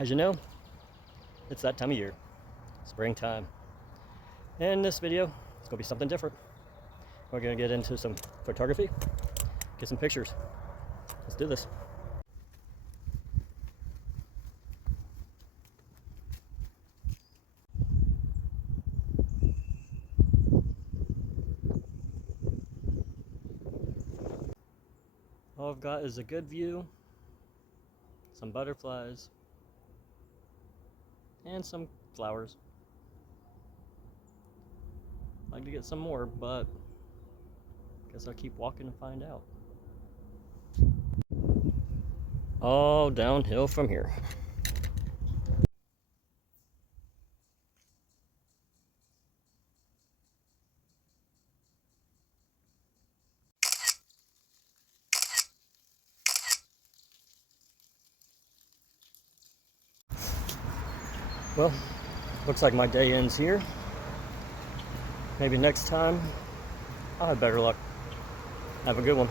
As you know, it's that time of year, springtime. And in this video, it's gonna be something different. We're gonna get into some photography, get some pictures. Let's do this. All I've got is a good view, some butterflies, and some flowers. I'd like to get some more, but guess I'll keep walking and find out. All downhill from here. Well, looks like my day ends here. Maybe next time I'll have better luck. Have a good one.